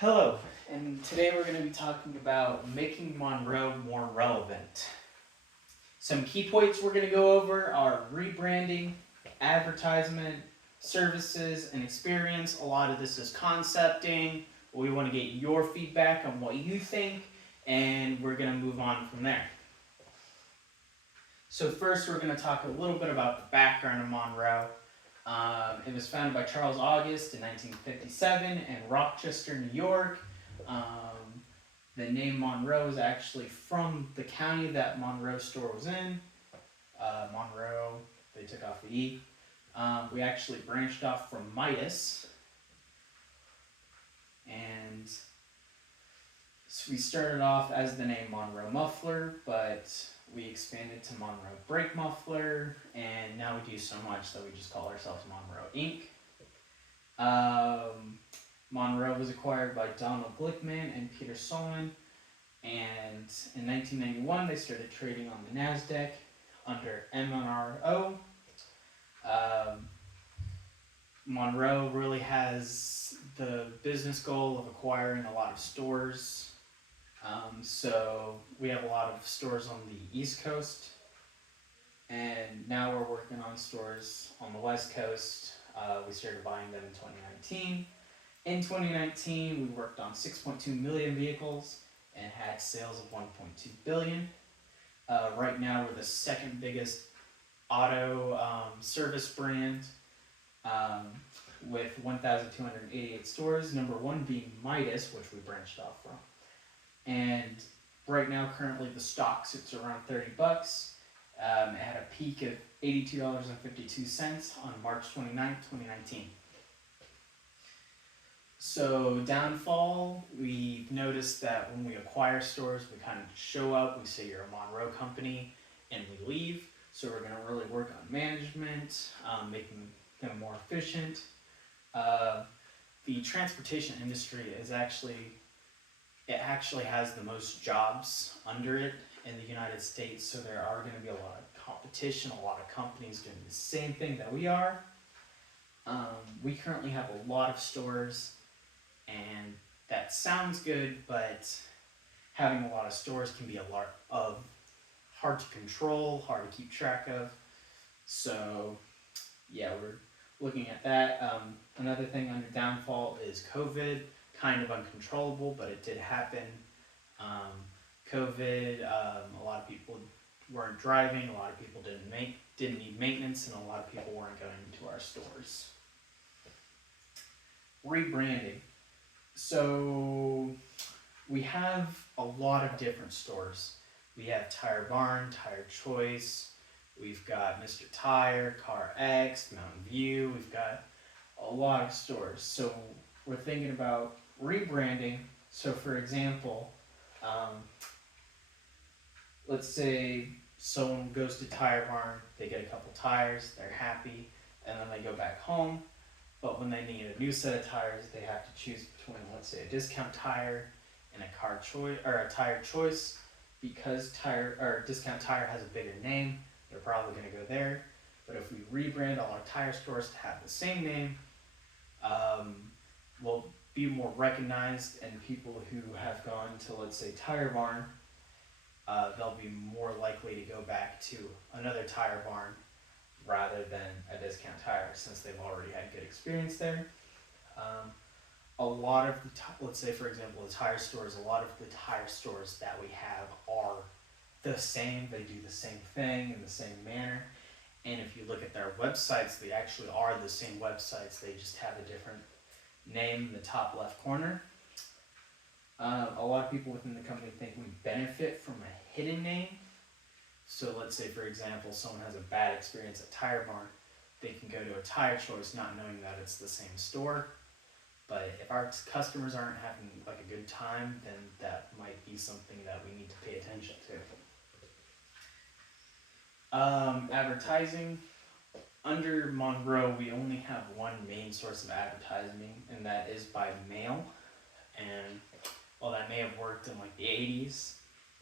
Hello, and today we're going to be talking about making Monroe more relevant. Some key points we're going to go over are rebranding, advertisement, services, and experience. A lot of this is concepting. We want to get your feedback on what you think, and we're going to move on from there. So first, we're going to talk a little bit about the background of Monroe. It was founded by Charles August in 1957 in Rochester, New York. The name Monroe is actually from the county that Monroe store was in. Monroe, they took off the E. We actually branched off from Midas. And so we started off as the name Monroe Muffler, but we expanded to Monroe Brake Muffler, and now we do so much that we just call ourselves Monroe Inc. Monroe was acquired by Donald Glickman and Peter Solon, and in 1991 they started trading on the NASDAQ under MNRO. Monroe really has the business goal of acquiring a lot of stores. So we have a lot of stores on the East Coast, and now we're working on stores on the West Coast. We started buying them in 2019. In 2019, we worked on 6.2 million vehicles and had sales of 1.2 billion. Right now, we're the second biggest auto service brand with 1,288 stores. Number one being Midas, which we branched off from. And right now, currently, the stock sits around $30. It had a peak of $82.52 on March 29th, 2019. So downfall, we noticed that when we acquire stores, we kind of show up, we say you're a Monroe company, and we leave. So we're going to really work on management, making them more efficient. The transportation industry is actually has the most jobs under it in the United States, so there are going to be a lot of competition, a lot of companies doing the same thing that we are. We currently have a lot of stores, and that sounds good, but having a lot of stores can be a lot of hard to control, hard to keep track of. So yeah, we're looking at that. Another thing under downfall is COVID. Kind of uncontrollable, but it did happen. COVID, a lot of people weren't driving, a lot of people didn't need maintenance, and a lot of people weren't going to our stores. Rebranding. So we have a lot of different stores. We have Tire Barn, Tire Choice, we've got Mr. Tire, Car X, Mountain View, we've got a lot of stores. So we're thinking about rebranding. So for example, let's say someone goes to Tire Barn, they get a couple tires, they're happy, and then they go back home. But when they need a new set of tires, they have to choose between, let's say, a Discount Tire and a Car Choice or a Tire Choice. Because Discount Tire has a bigger name, they're probably going to go there. But if we rebrand all our tire stores to have the same name, we'll be more recognized, and people who have gone to, let's say, Tire Barn, they'll be more likely to go back to another Tire Barn rather than a Discount Tire, since they've already had good experience there. A lot of let's say, for example, the tire stores, a lot of the tire stores that we have are the same. They do the same thing in the same manner. And if you look at their websites, they actually are the same websites. They just have a different name in the top left corner. A lot of people within the company think we benefit from a hidden name. So let's say, for example, someone has a bad experience at Tire Barn. They can go to a Tire Choice not knowing that it's the same store. But if our customers aren't having like a good time, then that might be something that we need to pay attention to. Advertising. Under Monroe, we only have one main source of advertising, and that is by mail. And while that may have worked in like the 80s,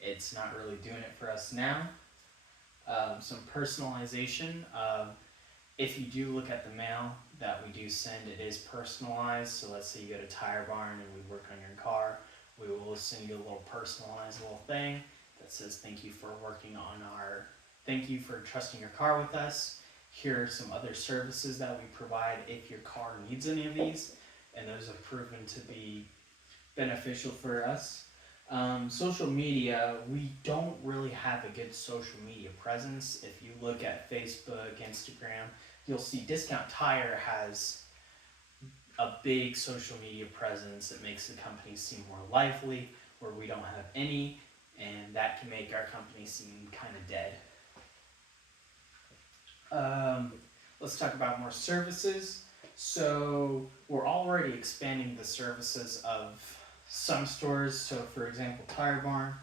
it's not really doing it for us now. Some personalization. If you do look at the mail that we do send, it is personalized. So let's say you go to Tire Barn and we work on your car, we will send you a little personalized little thing that says thank you for thank you for trusting your car with us. Here are some other services that we provide if your car needs any of these, and those have proven to be beneficial for us. Social media, we don't really have a good social media presence. If you look at Facebook, Instagram, you'll see Discount Tire has a big social media presence that makes the company seem more lively, where we don't have any, and that can make our company seem kind of dead. Let's talk about more services. So we're already expanding the services of some stores. So for example, Tire Barn,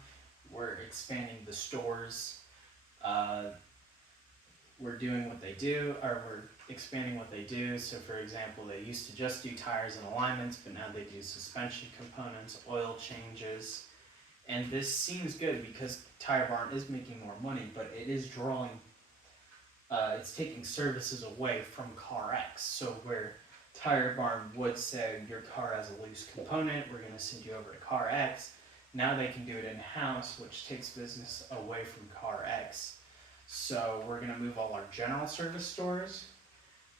we're expanding the stores. We're doing what they do, or we're expanding what they do. So for example, they used to just do tires and alignments, but now they do suspension components, oil changes. And this seems good because Tire Barn is making more money, but it is it's taking services away from CarX. So where Tire Barn would say your car has a loose component, we're going to send you over to CarX. Now they can do it in-house, which takes business away from CarX. So we're going to move all our general service stores.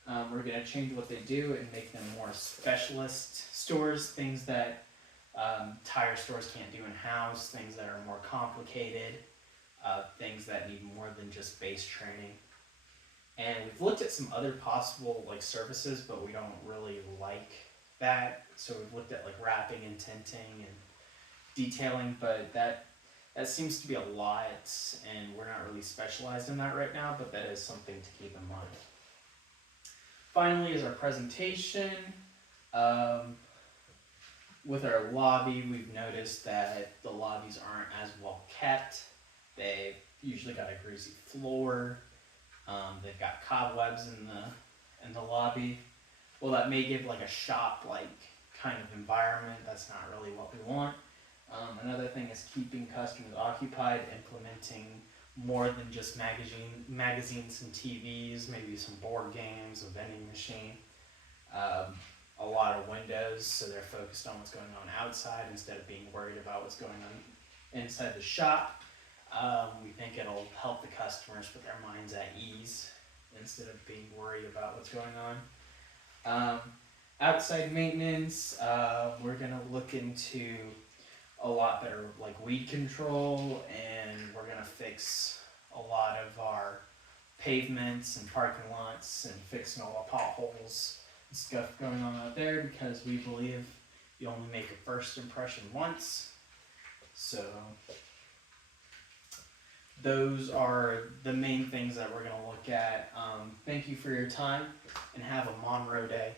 We're going to change what they do and make them more specialist stores, things that tire stores can't do in-house, things that are more complicated, things that need more than just base training. And we've looked at some other possible services, but we don't really like that. So we've looked at wrapping and tinting and detailing, but that seems to be a lot, and we're not really specialized in that right now, but that is something to keep in mind. Finally is our presentation. With our lobby, we've noticed that the lobbies aren't as well kept. They've usually got a greasy floor. They've got cobwebs in the lobby. Well, that may give a shop kind of environment. That's not really what we want. Another thing is keeping customers occupied, implementing more than just magazines and TVs, maybe some board games, a vending machine, a lot of windows, so they're focused on what's going on outside instead of being worried about what's going on inside the shop. We think it'll help the customers put their minds at ease instead of being worried about what's going on. Outside maintenance, we're going to look into a lot better weed control, and we're going to fix a lot of our pavements and parking lots and fixing all the potholes and stuff going on out there, because we believe you only make a first impression once. So those are the main things that we're going to look at. Thank you for your time, and have a Monro day.